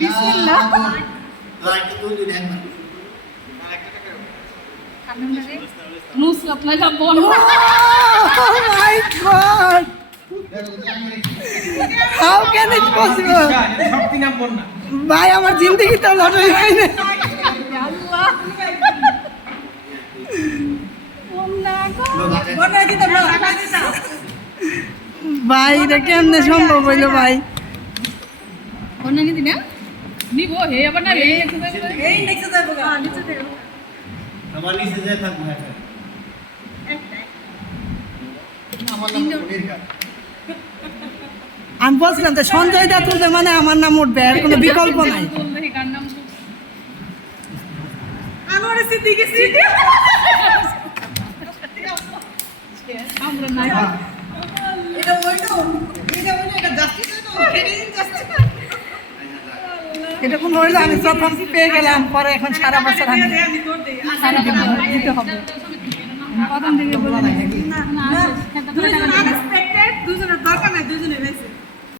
বিসমিল্লাহ। নুসরাত লাইলা বলো। Oh my God! How can it possible? ভাই আমার জিন্দগিতে লটারি হয় না। আল্লাহ ভাই এটা কেমনে সম্ভব হইলো ভাই? অন্য নিদি না নিবো হে আবার না রে এই নিচে যাবো গা নিচে যাবো আমার নিচে যায় থাকবো আমি বলছিলাম যে সঞ্জয় দা তুলবে মানে আমার নাম উঠবে, আর কোনো বিকল্প নাই। আমার সিদ্দিকী সিটি আমরা নাই এটা ওইটা এটা জাস্টিস এটা কোন হইলো? আমি প্রথম পেয়ে গেলাম, পরে এখন সারা বছর আমি সারা দিতে হবে প্রথম থেকে বলে না